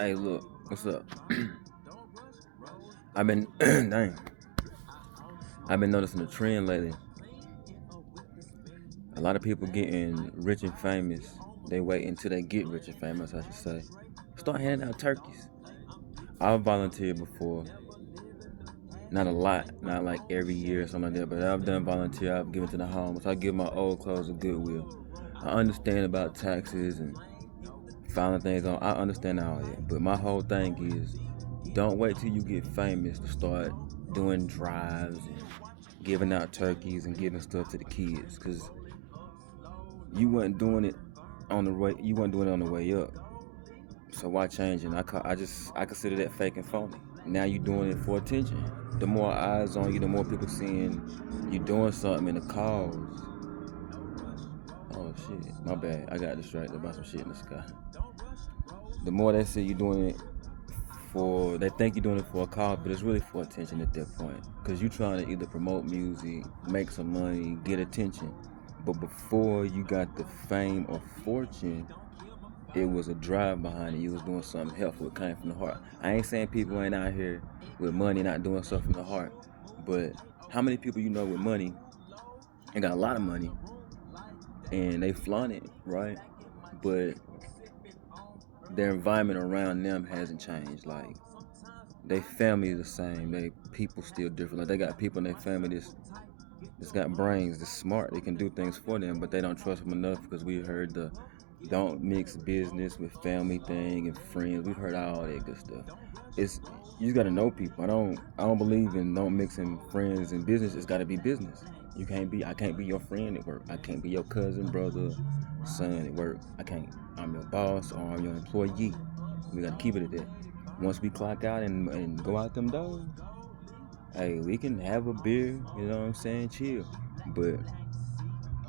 Hey, look, what's up? I've been, dang, I've been noticing a trend lately. A lot of people getting rich and famous. They wait until they get rich and famous, I should say. Start handing out turkeys. I've volunteered before. Not a lot, not like every year or something like that, but I've done volunteer. I've given to the homeless. I give my old clothes to Goodwill. I understand about taxes and filing things on. I understand all that, but my whole thing is, don't wait till you get famous to start doing drives and giving out turkeys and giving stuff to the kids, cause you wasn't doing it on the way. You wasn't doing it on the way up. So why change it? I consider that fake and phony. Now you doing it for attention. The more eyes on you, the more people seeing you doing something in the cause. Oh shit, my bad. I got distracted by some shit in the sky. The more they see you doing it for, they think you're doing it for a cause, but it's really for attention at that point. Cause you trying to either promote music, make some money, get attention. But before you got the fame or fortune, it was a drive behind it. You was doing something helpful. It came from the heart. I ain't saying people ain't out here with money not doing stuff from the heart, but how many people you know with money and got a lot of money and they flaunt it, right? But their environment around them hasn't changed. Like their family is the same. They people still different. Like they got people in their family that's got brains, that's smart. They can do things for them, but they don't trust them enough because we heard the don't mix business with family thing and friends. We've heard all that good stuff. It's you just gotta know people. I don't believe in don't mixing friends and business. It's gotta be business. I can't be your friend at work. I can't be your cousin, brother, son at work. I can't. I'm your boss or I'm your employee. We gotta keep it at that. Once we clock out and go out them doors, hey, we can have a beer, you know what I'm saying? Chill. But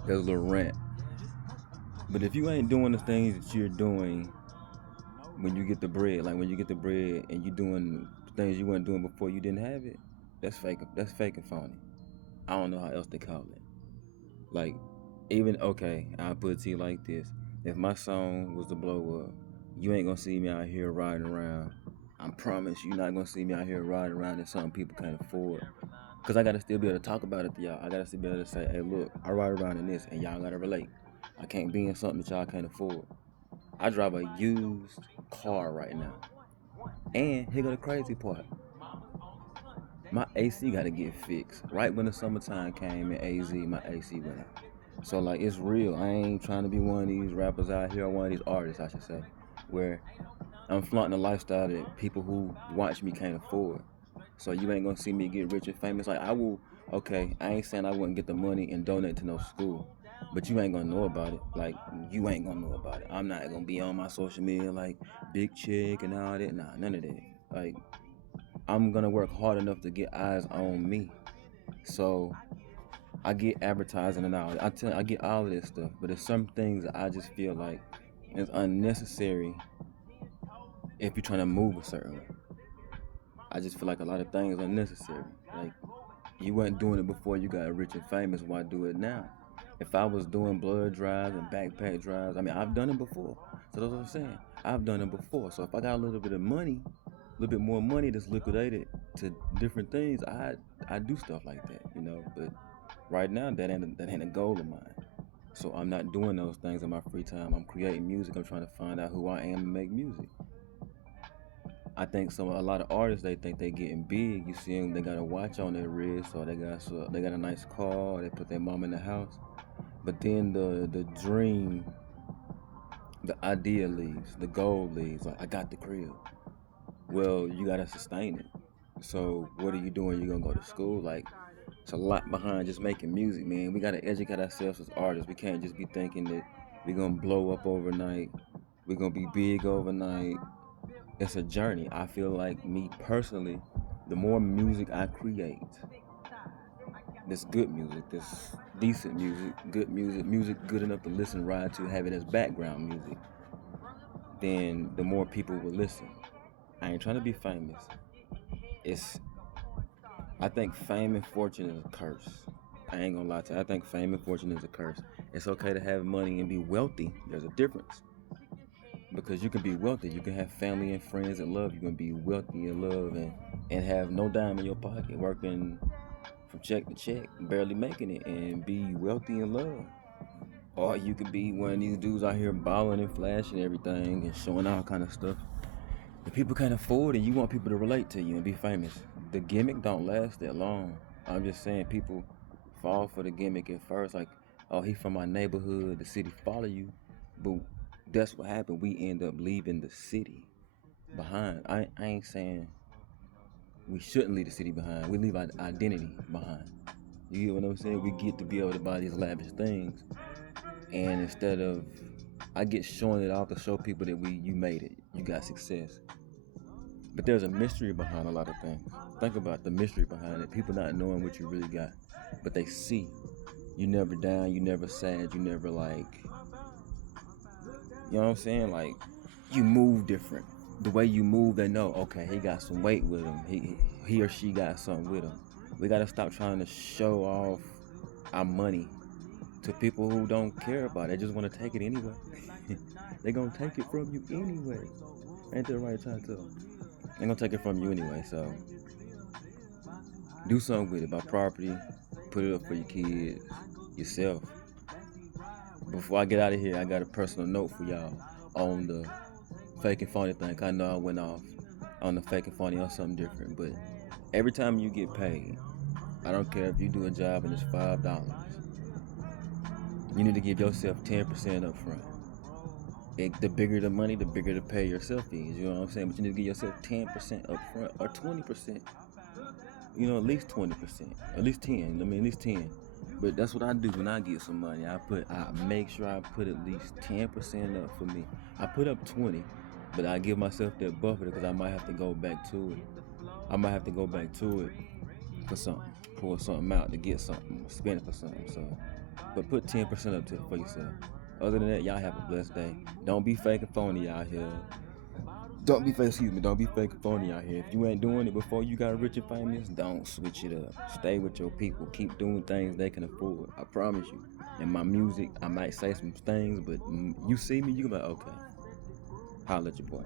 there's a little rant. But if you ain't doing the things that you're doing when you get the bread, like when you get the bread and you doing things you weren't doing before you didn't have it, that's fake. That's fake and phony. I don't know how else to call it. Like, even okay, I'll put it to you like this: if my song was to blow up, you ain't gonna see me out here riding around. I promise you're not gonna see me out here riding around in something people can't afford. Cause I gotta still be able to talk about it to y'all. I gotta still be able to say, hey, look, I ride around in this, and y'all gotta relate. I can't be in something that y'all can't afford. I drive a used car right now. And here go the crazy part. My AC got to get fixed. Right when the summertime came in AZ, my AC went out. So like it's real. I ain't trying to be one of these rappers out here or one of these artists, I should say, where I'm flaunting a lifestyle that people who watch me can't afford. So you ain't gonna see me get rich and famous. Like I will. Okay, I ain't saying I wouldn't get the money and donate to no school, but you ain't gonna know about it. Like you ain't gonna know about it. I'm not gonna be on my social media like big chick and all that. Nah, none of that. Like I'm gonna work hard enough to get eyes on me. So I get advertising and all. I get all of this stuff, but there's some things that I just feel like it's unnecessary if you're trying to move a certain way. I just feel like a lot of things are unnecessary. Like you weren't doing it before you got rich and famous. Why do it now? If I was doing blood drives and backpack drives, I mean I've done it before. So that's what I'm saying. I've done it before. So if I got a little bit of money, a little bit more money that's liquidated to different things, I do stuff like that, you know. But right now that ain't a goal of mine. So I'm not doing those things in my free time. I'm creating music. I'm trying to find out who I am and make music. I think a lot of artists they think they getting big. You see them, they got a watch on their wrist, or they got a nice car, or they put their mom in the house. But then the dream, the idea leaves, the goal leaves. Like I got the crib. Well, you gotta sustain it. So what are you doing? You gonna go to school? Like it's a lot behind just making music, man. We gotta educate ourselves as artists. We can't just be thinking that we're gonna blow up overnight. We're gonna be big overnight. It's a journey. I feel like me personally, the more music I create, this good music, this decent music, music good enough to listen, ride to, have it as background music, then the more people will listen. I ain't trying to be famous. It's I think fame and fortune is a curse. I ain't gonna lie to you. I think fame and fortune is a curse. It's okay to have money and be wealthy. There's a difference. Because you can be wealthy, you can have family and friends and love. You can be wealthy and love and have no dime in your pocket, working from check to check, barely making it, and be wealthy and love. Or you could be one of these dudes out here balling and flashing everything and showing all kind of stuff that people can't afford, and you want people to relate to you and be famous. The gimmick don't last that long. I'm just saying people fall for the gimmick at first, like, oh, he from my neighborhood, the city follow you, but that's what happened. We end up leaving the city behind. I ain't saying we shouldn't leave the city behind. We leave our identity behind. You get what I'm saying? We get to be able to buy these lavish things, and instead of I get showing it off to show people that you made it, you got success. But there's a mystery behind a lot of things. Think about the mystery behind it. People not knowing what you really got, but they see. You never down, you never sad, you never like, you know what I'm saying? Like, you move different. The way you move, they know, okay, he got some weight with him. He or she got something with him. We gotta stop trying to show off our money to people who don't care about it. They just want to take it anyway. They gonna take it from you anyway. Ain't that right, Tato? They gonna take it from you anyway, so do something with it. Buy property, put it up for your kids, yourself. Before I get out of here, I got a personal note for y'all on the fake and phony thing. I know I went off on the fake and phony or something different, but every time you get paid, I don't care if you do a job and it's $5, you need to give yourself 10% up front. The bigger the money, the bigger the pay yourself is, you know what I'm saying? But you need to give yourself 10% up front, or 20%. You know, at least 20%, at least 10. I mean, at least 10. But that's what I do when I get some money. I make sure I put at least 10% up for me. I put up 20, but I give myself that buffer because I might have to go back to it. I might have to go back to it for something, pull something out to get something, spend it for something. So, but put 10% up to for yourself. Other than that, y'all have a blessed day. Don't be fake and phony out here. Don't be fake and phony out here. If you ain't doing it before you got rich and famous, don't switch it up. Stay with your people. Keep doing things they can afford. I promise you. In my music, I might say some things, but you see me, you can be like, okay, holla at your boy.